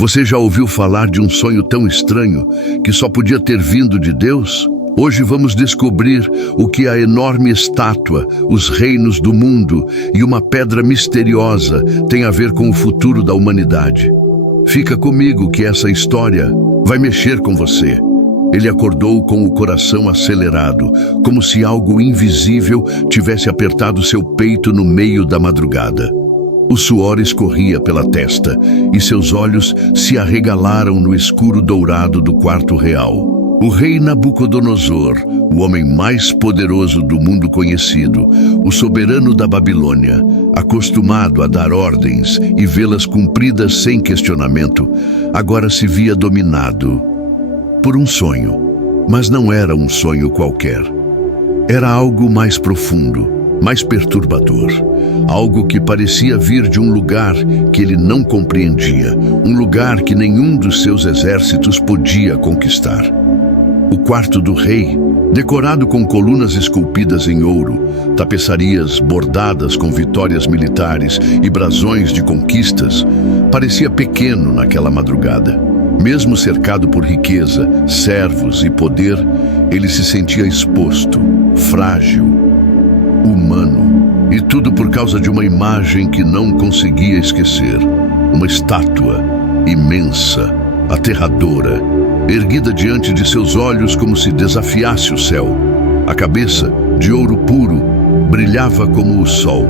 Você já ouviu falar de um sonho tão estranho que só podia ter vindo de Deus? Hoje vamos descobrir o que a enorme estátua, os reinos do mundo e uma pedra misteriosa têm a ver com o futuro da humanidade. Fica comigo que essa história vai mexer com você. Ele acordou com o coração acelerado, como se algo invisível tivesse apertado seu peito no meio da madrugada. O suor escorria pela testa e seus olhos se arregalaram no escuro dourado do quarto real. O rei Nabucodonosor, o homem mais poderoso do mundo conhecido, o soberano da Babilônia, acostumado a dar ordens e vê-las cumpridas sem questionamento, agora se via dominado por um sonho. Mas não era um sonho qualquer. Era algo mais profundo, mais perturbador, algo que parecia vir de um lugar que ele não compreendia, um lugar que nenhum dos seus exércitos podia conquistar. O quarto do rei, decorado com colunas esculpidas em ouro, tapeçarias bordadas com vitórias militares e brasões de conquistas, parecia pequeno naquela madrugada. Mesmo cercado por riqueza, servos e poder, ele se sentia exposto, frágil, humano, e tudo por causa de uma imagem que não conseguia esquecer. Uma estátua imensa, aterradora, erguida diante de seus olhos como se desafiasse o céu. A cabeça, de ouro puro, brilhava como o sol,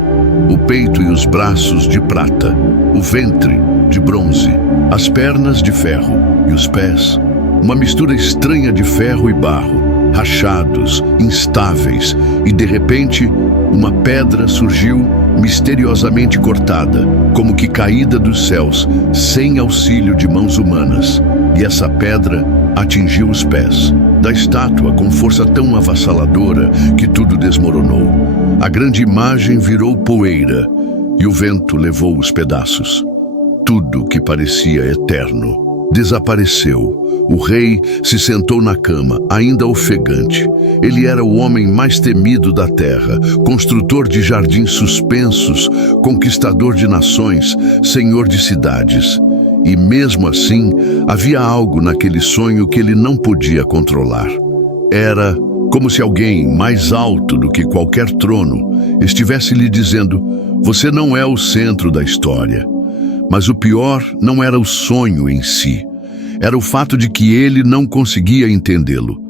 o peito e os braços de prata, o ventre de bronze, as pernas de ferro e os pés, uma mistura estranha de ferro e barro, rachados, instáveis, e de repente, uma pedra surgiu misteriosamente cortada, como que caída dos céus, sem auxílio de mãos humanas. E essa pedra atingiu os pés da estátua com força tão avassaladora que tudo desmoronou. A grande imagem virou poeira e o vento levou os pedaços. Tudo que parecia eterno desapareceu. O rei se sentou na cama, ainda ofegante. Ele era o homem mais temido da terra, construtor de jardins suspensos, conquistador de nações, senhor de cidades. E mesmo assim, havia algo naquele sonho que ele não podia controlar. Era como se alguém mais alto do que qualquer trono estivesse lhe dizendo: você não é o centro da história. Mas o pior não era o sonho em si. Era o fato de que ele não conseguia entendê-lo.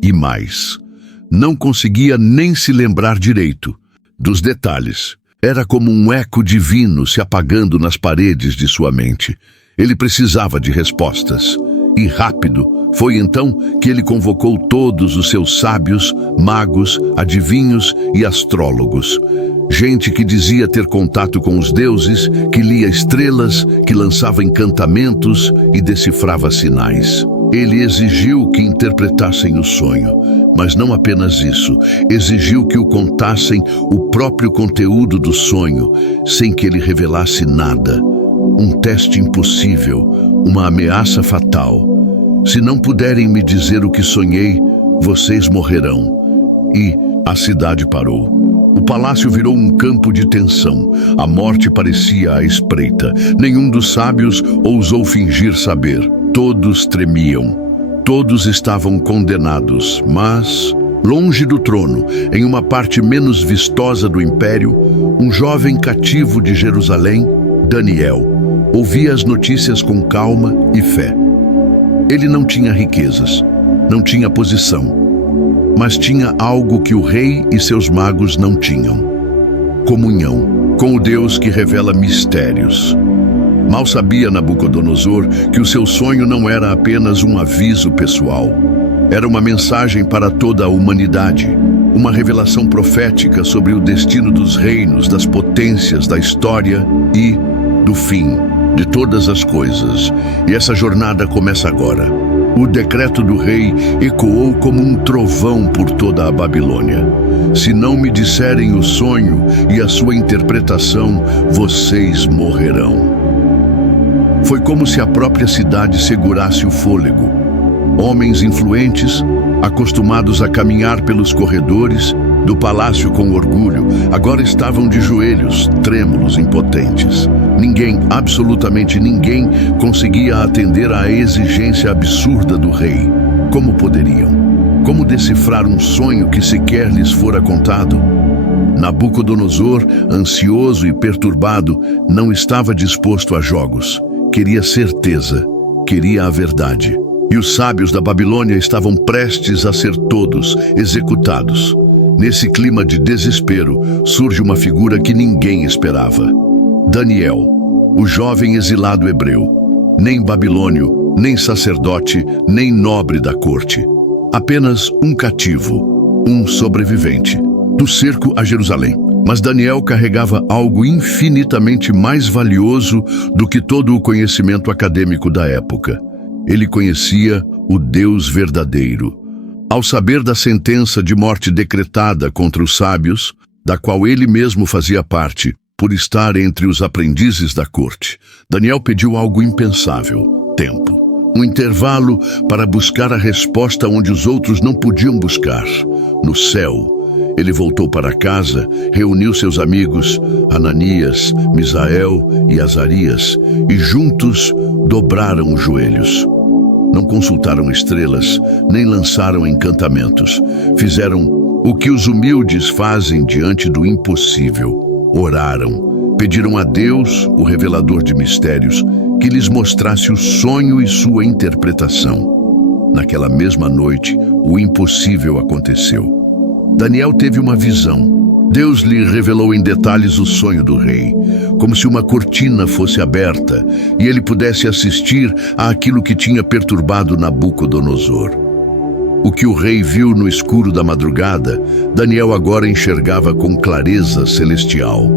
E mais, não conseguia nem se lembrar direito dos detalhes. Era como um eco divino se apagando nas paredes de sua mente. Ele precisava de respostas. E rápido, foi então que ele convocou todos os seus sábios, magos, adivinhos e astrólogos. Gente que dizia ter contato com os deuses, que lia estrelas, que lançava encantamentos e decifrava sinais. Ele exigiu que interpretassem o sonho, mas não apenas isso, exigiu que o contassem o próprio conteúdo do sonho, sem que ele revelasse nada. Um teste impossível, uma ameaça fatal. Se não puderem me dizer o que sonhei, vocês morrerão. E a cidade parou. O palácio virou um campo de tensão. A morte parecia à espreita. Nenhum dos sábios ousou fingir saber. Todos tremiam. Todos estavam condenados, mas, longe do trono, em uma parte menos vistosa do império, um jovem cativo de Jerusalém, Daniel, ouvia as notícias com calma e fé. Ele não tinha riquezas, não tinha posição, mas tinha algo que o rei e seus magos não tinham: comunhão com o Deus que revela mistérios. Mal sabia Nabucodonosor que o seu sonho não era apenas um aviso pessoal. Era uma mensagem para toda a humanidade, uma revelação profética sobre o destino dos reinos, das potências, da história e do fim de todas as coisas. E essa jornada começa agora. O decreto do rei ecoou como um trovão por toda a Babilônia. Se não me disserem o sonho e a sua interpretação, vocês morrerão. Foi como se a própria cidade segurasse o fôlego. Homens influentes, acostumados a caminhar pelos corredores, do palácio com orgulho, agora estavam de joelhos, trêmulos, impotentes. Ninguém, absolutamente ninguém, conseguia atender à exigência absurda do rei. Como poderiam? Como decifrar um sonho que sequer lhes fora contado? Nabucodonosor, ansioso e perturbado, não estava disposto a jogos. Queria certeza, queria a verdade. E os sábios da Babilônia estavam prestes a ser todos executados. Nesse clima de desespero, surge uma figura que ninguém esperava. Daniel, o jovem exilado hebreu. Nem babilônio, nem sacerdote, nem nobre da corte. Apenas um cativo, um sobrevivente, do cerco a Jerusalém. Mas Daniel carregava algo infinitamente mais valioso do que todo o conhecimento acadêmico da época. Ele conhecia o Deus verdadeiro. Ao saber da sentença de morte decretada contra os sábios, da qual ele mesmo fazia parte, por estar entre os aprendizes da corte, Daniel pediu algo impensável: tempo. Um intervalo para buscar a resposta onde os outros não podiam buscar, no céu. Ele voltou para casa, reuniu seus amigos, Ananias, Misael e Azarias, e juntos dobraram os joelhos. Não consultaram estrelas, nem lançaram encantamentos. Fizeram o que os humildes fazem diante do impossível. Oraram, pediram a Deus, o revelador de mistérios, que lhes mostrasse o sonho e sua interpretação. Naquela mesma noite, o impossível aconteceu. Daniel teve uma visão. Deus lhe revelou em detalhes o sonho do rei, como se uma cortina fosse aberta e ele pudesse assistir àquilo que tinha perturbado Nabucodonosor. O que o rei viu no escuro da madrugada, Daniel agora enxergava com clareza celestial.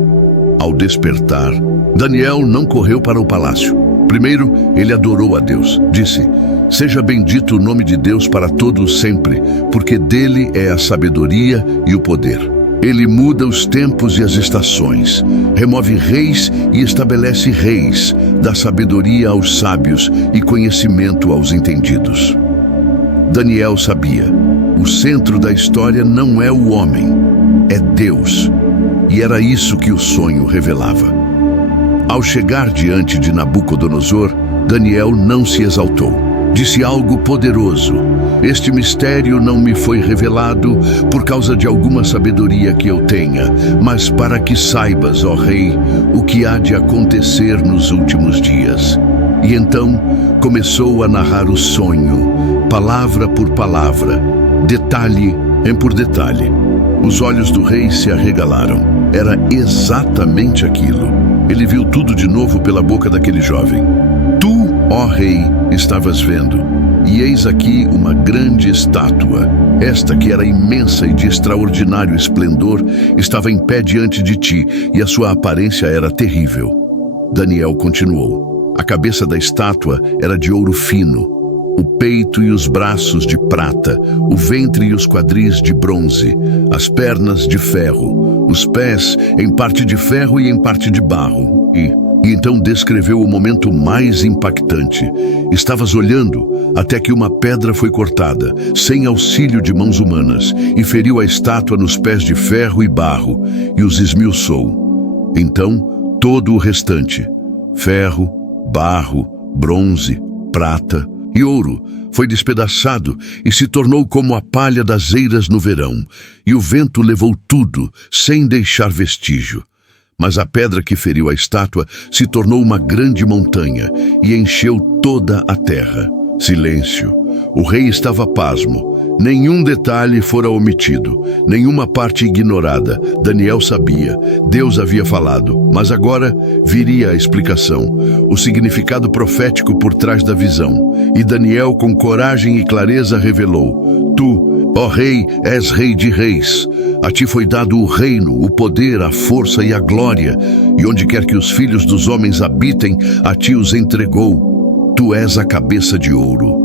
Ao despertar, Daniel não correu para o palácio. Primeiro, ele adorou a Deus. Disse: "Seja bendito o nome de Deus para todos sempre, porque dele é a sabedoria e o poder. Ele muda os tempos e as estações, remove reis e estabelece reis, dá sabedoria aos sábios e conhecimento aos entendidos." Daniel sabia: o centro da história não é o homem, é Deus. E era isso que o sonho revelava. Ao chegar diante de Nabucodonosor, Daniel não se exaltou. Disse algo poderoso: "Este mistério não me foi revelado por causa de alguma sabedoria que eu tenha, mas para que saibas, ó rei, o que há de acontecer nos últimos dias." E então começou a narrar o sonho, palavra por palavra, detalhe por detalhe. Os olhos do rei se arregalaram. Era exatamente aquilo. Ele viu tudo de novo pela boca daquele jovem. "Tu, ó rei, estavas vendo, e eis aqui uma grande estátua. Esta, que era imensa e de extraordinário esplendor, estava em pé diante de ti, e a sua aparência era terrível." Daniel continuou: "A cabeça da estátua era de ouro fino, o peito e os braços de prata, o ventre e os quadris de bronze, as pernas de ferro, os pés em parte de ferro e em parte de barro." E então descreveu o momento mais impactante. Estavas olhando até que uma pedra foi cortada, sem auxílio de mãos humanas, e feriu a estátua nos pés de ferro e barro, e os esmiuçou. Então, todo o restante, ferro, barro, bronze, prata e ouro, foi despedaçado e se tornou como a palha das eiras no verão, e o vento levou tudo, sem deixar vestígio. Mas a pedra que feriu a estátua se tornou uma grande montanha e encheu toda a terra. Silêncio. O rei estava pasmo. Nenhum detalhe fora omitido, nenhuma parte ignorada. Daniel sabia, Deus havia falado, mas agora viria a explicação, o significado profético por trás da visão. E Daniel, com coragem e clareza, revelou: "Tu, ó rei, és rei de reis. A ti foi dado o reino, o poder, a força e a glória, e onde quer que os filhos dos homens habitem, a ti os entregou. Tu és a cabeça de ouro."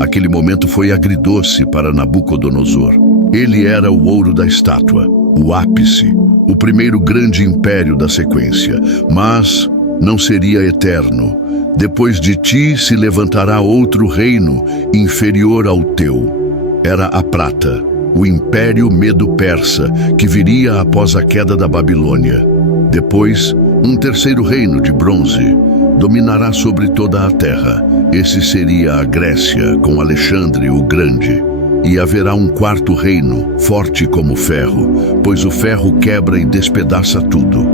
Aquele momento foi agridoce para Nabucodonosor. Ele era o ouro da estátua, o ápice, o primeiro grande império da sequência, mas não seria eterno. Depois de ti se levantará outro reino inferior ao teu. Era a prata, o Império Medo-Persa, que viria após a queda da Babilônia. Depois, um terceiro reino de bronze dominará sobre toda a terra. Esse seria a Grécia, com Alexandre o Grande. E haverá um quarto reino, forte como ferro, pois o ferro quebra e despedaça tudo.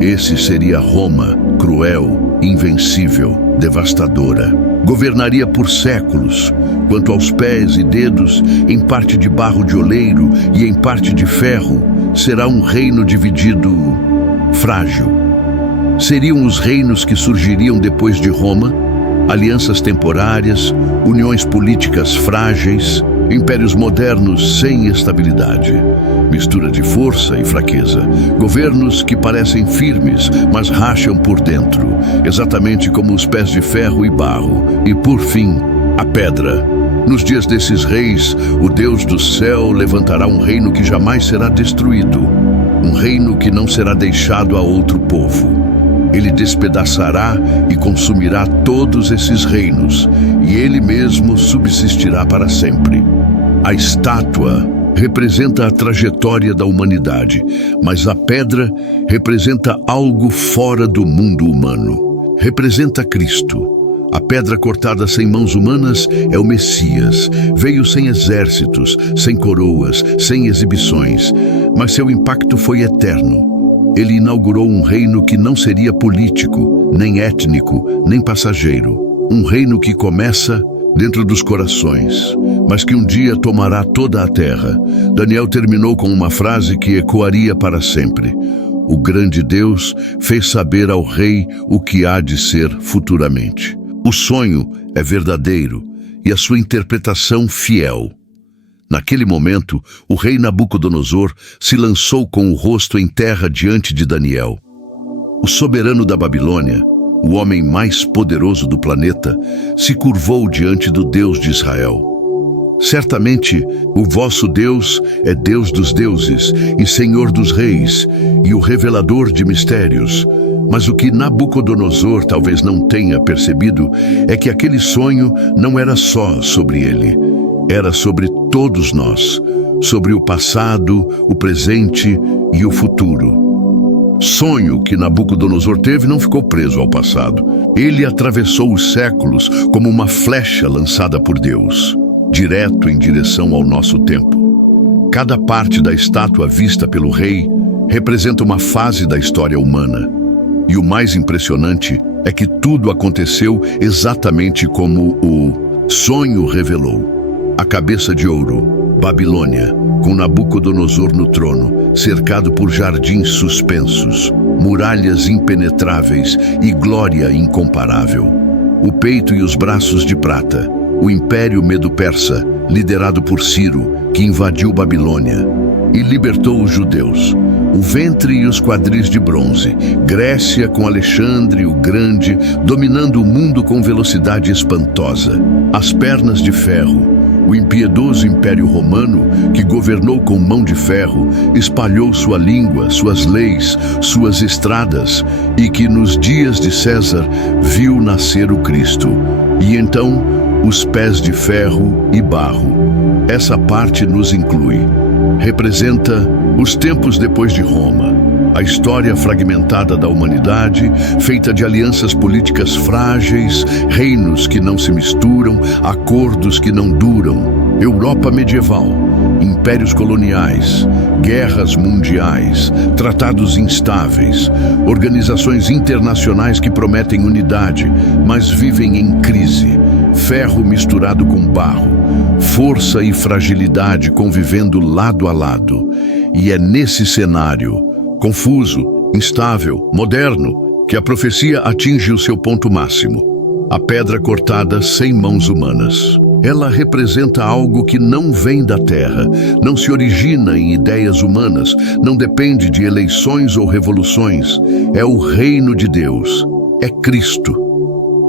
Esse seria Roma, cruel, invencível, devastadora. Governaria por séculos, quanto aos pés e dedos, em parte de barro de oleiro e em parte de ferro, será um reino dividido, frágil. Seriam os reinos que surgiriam depois de Roma, alianças temporárias, uniões políticas frágeis, impérios modernos sem estabilidade, mistura de força e fraqueza, governos que parecem firmes, mas racham por dentro, exatamente como os pés de ferro e barro, e por fim, a pedra. Nos dias desses reis, o Deus do céu levantará um reino que jamais será destruído, um reino que não será deixado a outro povo. Ele despedaçará e consumirá todos esses reinos, e ele mesmo subsistirá para sempre. A estátua representa a trajetória da humanidade, mas a pedra representa algo fora do mundo humano. Representa Cristo. A pedra cortada sem mãos humanas é o Messias. Veio sem exércitos, sem coroas, sem exibições, mas seu impacto foi eterno. Ele inaugurou um reino que não seria político, nem étnico, nem passageiro. Um reino que começa dentro dos corações, mas que um dia tomará toda a terra. Daniel terminou com uma frase que ecoaria para sempre. O grande Deus fez saber ao rei o que há de ser futuramente. O sonho é verdadeiro e a sua interpretação fiel. Naquele momento, o rei Nabucodonosor se lançou com o rosto em terra diante de Daniel. O soberano da Babilônia, o homem mais poderoso do planeta, se curvou diante do Deus de Israel. Certamente, o vosso Deus é Deus dos deuses e Senhor dos reis e o revelador de mistérios. Mas o que Nabucodonosor talvez não tenha percebido é que aquele sonho não era só sobre ele. Era sobre todos nós, sobre o passado, o presente e o futuro. Sonho que Nabucodonosor teve não ficou preso ao passado. Ele atravessou os séculos como uma flecha lançada por Deus, direto em direção ao nosso tempo. Cada parte da estátua vista pelo rei representa uma fase da história humana. E o mais impressionante é que tudo aconteceu exatamente como o sonho revelou. A cabeça de ouro, Babilônia, com Nabucodonosor no trono, cercado por jardins suspensos, muralhas impenetráveis e glória incomparável. O peito e os braços de prata, o Império Medo-Persa, liderado por Ciro, que invadiu Babilônia e libertou os judeus. O ventre e os quadris de bronze, Grécia com Alexandre o Grande, dominando o mundo com velocidade espantosa. As pernas de ferro, o impiedoso Império Romano, que governou com mão de ferro, espalhou sua língua, suas leis, suas estradas, e que nos dias de César viu nascer o Cristo. E então, os pés de ferro e barro. Essa parte nos inclui. Representa os tempos depois de Roma, a história fragmentada da humanidade, feita de alianças políticas frágeis, reinos que não se misturam, acordos que não duram, Europa medieval, impérios coloniais, guerras mundiais, tratados instáveis, organizações internacionais que prometem unidade, mas vivem em crise, ferro misturado com barro, força e fragilidade convivendo lado a lado. E é nesse cenário, confuso, instável, moderno, que a profecia atinge o seu ponto máximo. A pedra cortada sem mãos humanas. Ela representa algo que não vem da terra, não se origina em ideias humanas, não depende de eleições ou revoluções. É o reino de Deus. É Cristo.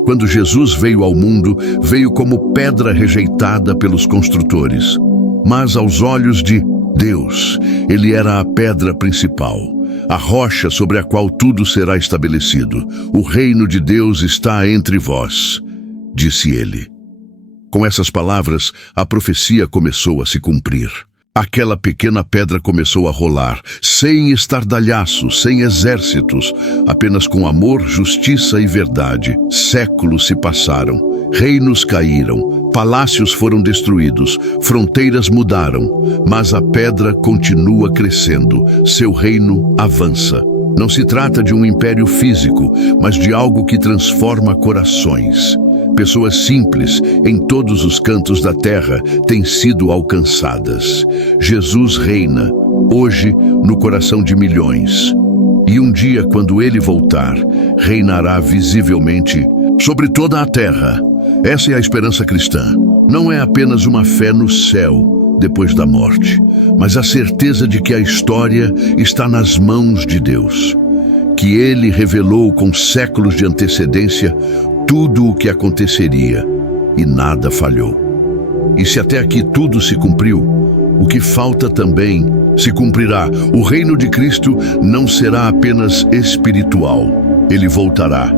Quando Jesus veio ao mundo, veio como pedra rejeitada pelos construtores. Mas aos olhos de Deus, ele era a pedra principal, a rocha sobre a qual tudo será estabelecido. O reino de Deus está entre vós, disse ele. Com essas palavras, a profecia começou a se cumprir. Aquela pequena pedra começou a rolar, sem estardalhaço, sem exércitos, apenas com amor, justiça e verdade. Séculos se passaram, reinos caíram, palácios foram destruídos, fronteiras mudaram, mas a pedra continua crescendo, seu reino avança. Não se trata de um império físico, mas de algo que transforma corações. Pessoas simples, em todos os cantos da terra, têm sido alcançadas. Jesus reina, hoje, no coração de milhões. E um dia, quando ele voltar, reinará visivelmente sobre toda a terra. Essa é a esperança cristã. Não é apenas uma fé no céu, depois da morte, mas a certeza de que a história está nas mãos de Deus. Que ele revelou com séculos de antecedência tudo o que aconteceria, e nada falhou. E se até aqui tudo se cumpriu, o que falta também se cumprirá. O reino de Cristo não será apenas espiritual, ele voltará.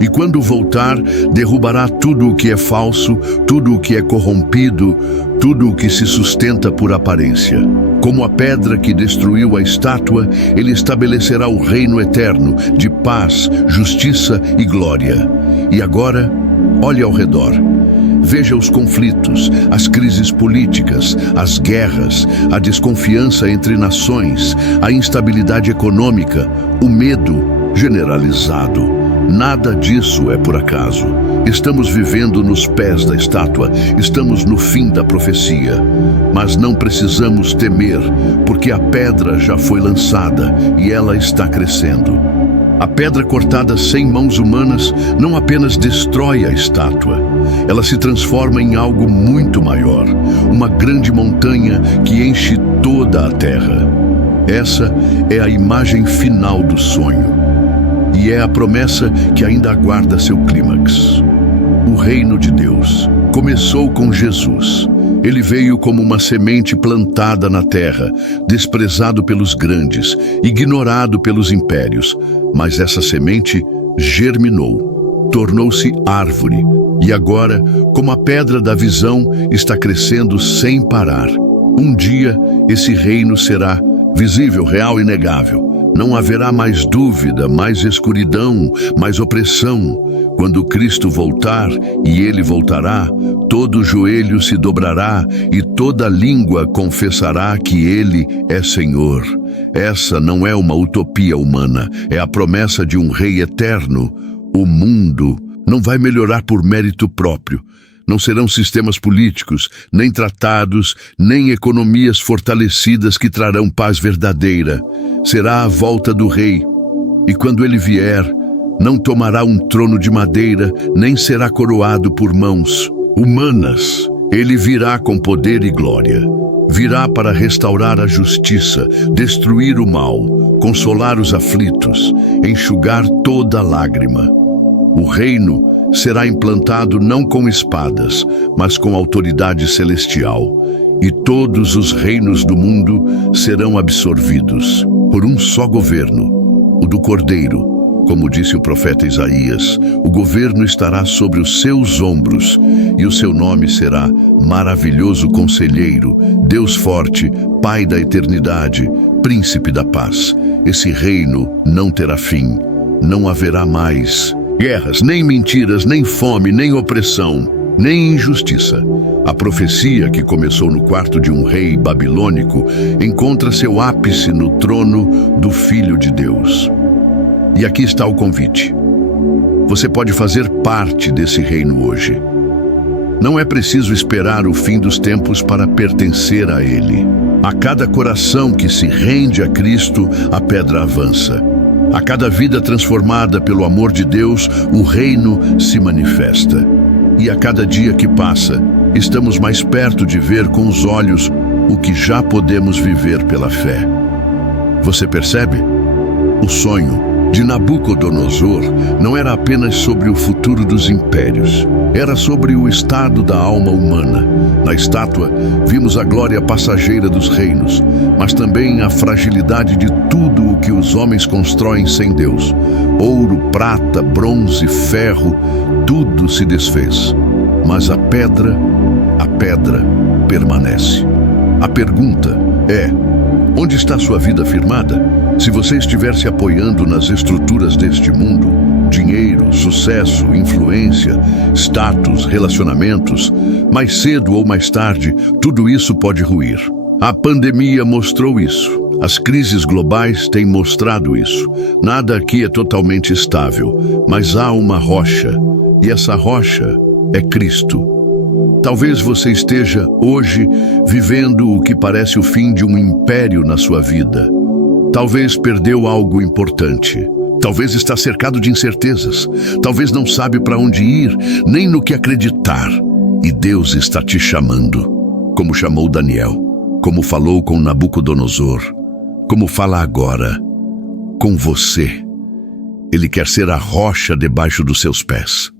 E quando voltar, derrubará tudo o que é falso, tudo o que é corrompido, tudo o que se sustenta por aparência. Como a pedra que destruiu a estátua, ele estabelecerá o reino eterno de paz, justiça e glória. E agora, olhe ao redor. Veja os conflitos, as crises políticas, as guerras, a desconfiança entre nações, a instabilidade econômica, o medo generalizado. Nada disso é por acaso. Estamos vivendo nos pés da estátua, estamos no fim da profecia. Mas não precisamos temer, porque a pedra já foi lançada e ela está crescendo. A pedra cortada sem mãos humanas não apenas destrói a estátua, ela se transforma em algo muito maior, uma grande montanha que enche toda a terra. Essa é a imagem final do sonho. E é a promessa que ainda aguarda seu clímax. O reino de Deus começou com Jesus. Ele veio como uma semente plantada na terra, desprezado pelos grandes, ignorado pelos impérios. Mas essa semente germinou, tornou-se árvore, e agora, como a pedra da visão, está crescendo sem parar. Um dia, esse reino será visível, real e inegável. Não haverá mais dúvida, mais escuridão, mais opressão. Quando Cristo voltar, e ele voltará, todo joelho se dobrará e toda língua confessará que ele é Senhor. Essa não é uma utopia humana, é a promessa de um rei eterno. O mundo não vai melhorar por mérito próprio. Não serão sistemas políticos, nem tratados, nem economias fortalecidas que trarão paz verdadeira. Será a volta do rei. E quando ele vier, não tomará um trono de madeira, nem será coroado por mãos humanas. Ele virá com poder e glória. Virá para restaurar a justiça, destruir o mal, consolar os aflitos, enxugar toda lágrima. O reino será implantado não com espadas, mas com autoridade celestial, e todos os reinos do mundo serão absorvidos por um só governo, o do Cordeiro. Como disse o profeta Isaías, o governo estará sobre os seus ombros, e o seu nome será Maravilhoso Conselheiro, Deus Forte, Pai da Eternidade, Príncipe da Paz. Esse reino não terá fim, não haverá mais guerras, nem mentiras, nem fome, nem opressão, nem injustiça. A profecia que começou no quarto de um rei babilônico encontra seu ápice no trono do Filho de Deus. E aqui está o convite. Você pode fazer parte desse reino hoje. Não é preciso esperar o fim dos tempos para pertencer a ele. A cada coração que se rende a Cristo, a pedra avança. A cada vida transformada pelo amor de Deus, o reino se manifesta. E a cada dia que passa, estamos mais perto de ver com os olhos o que já podemos viver pela fé. Você percebe? O sonho de Nabucodonosor não era apenas sobre o futuro dos impérios, era sobre o estado da alma humana. Na estátua, vimos a glória passageira dos reinos, mas também a fragilidade de tudo o que os homens constroem sem Deus. Ouro, prata, bronze, ferro, tudo se desfez. Mas a pedra permanece. A pergunta Onde está sua vida firmada? Se você estiver se apoiando nas estruturas deste mundo, dinheiro, sucesso, influência, status, relacionamentos, mais cedo ou mais tarde, tudo isso pode ruir. A pandemia mostrou isso. As crises globais têm mostrado isso. Nada aqui é totalmente estável, mas há uma rocha, e essa rocha é Cristo. Talvez você esteja, hoje, vivendo o que parece o fim de um império na sua vida. Talvez perdeu algo importante. Talvez está cercado de incertezas. Talvez não sabe para onde ir, nem no que acreditar. E Deus está te chamando, como chamou Daniel, como falou com Nabucodonosor, como fala agora com você. Ele quer ser a rocha debaixo dos seus pés,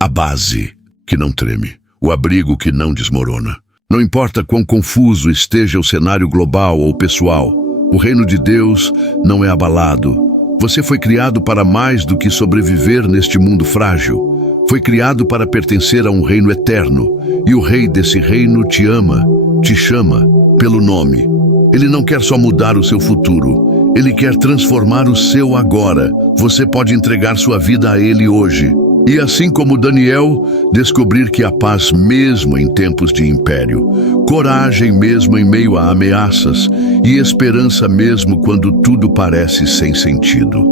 a base que não treme, o abrigo que não desmorona. Não importa quão confuso esteja o cenário global ou pessoal, o reino de Deus não é abalado. Você foi criado para mais do que sobreviver neste mundo frágil. Foi criado para pertencer a um reino eterno, e o rei desse reino te ama, te chama pelo nome. Ele não quer só mudar o seu futuro, ele quer transformar o seu agora. Você pode entregar sua vida a ele hoje. E assim como Daniel, descobrir que há paz mesmo em tempos de império, coragem mesmo em meio a ameaças e esperança mesmo quando tudo parece sem sentido.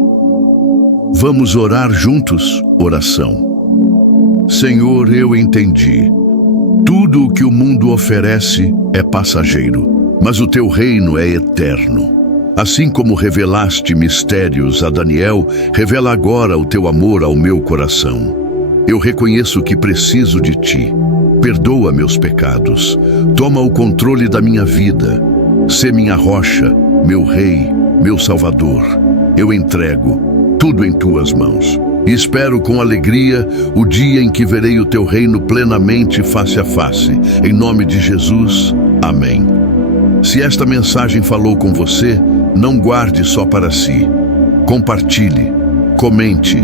Vamos orar juntos? Oração. Senhor, eu entendi. Tudo o que o mundo oferece é passageiro, mas o teu reino é eterno. Assim como revelaste mistérios a Daniel, revela agora o teu amor ao meu coração. Eu reconheço que preciso de ti. Perdoa meus pecados. Toma o controle da minha vida. Sê minha rocha, meu rei, meu salvador. Eu entrego tudo em tuas mãos. E espero com alegria o dia em que verei o teu reino plenamente face a face. Em nome de Jesus, amém. Se esta mensagem falou com você, não guarde só para si. Compartilhe, comente,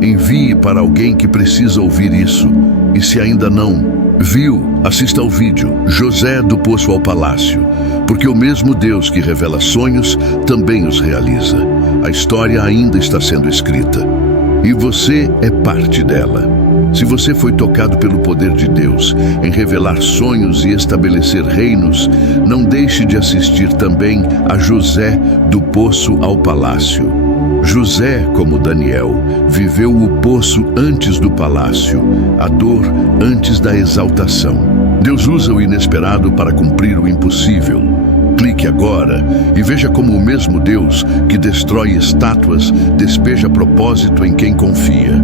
envie para alguém que precisa ouvir isso. E se ainda não viu, assista ao vídeo José do Poço ao Palácio, porque o mesmo Deus que revela sonhos também os realiza. A história ainda está sendo escrita e você é parte dela. Se você foi tocado pelo poder de Deus em revelar sonhos e estabelecer reinos, não deixe de assistir também a José do Poço ao Palácio. José, como Daniel, viveu o poço antes do palácio, a dor antes da exaltação. Deus usa o inesperado para cumprir o impossível. Clique agora e veja como o mesmo Deus que destrói estátuas despeja propósito em quem confia.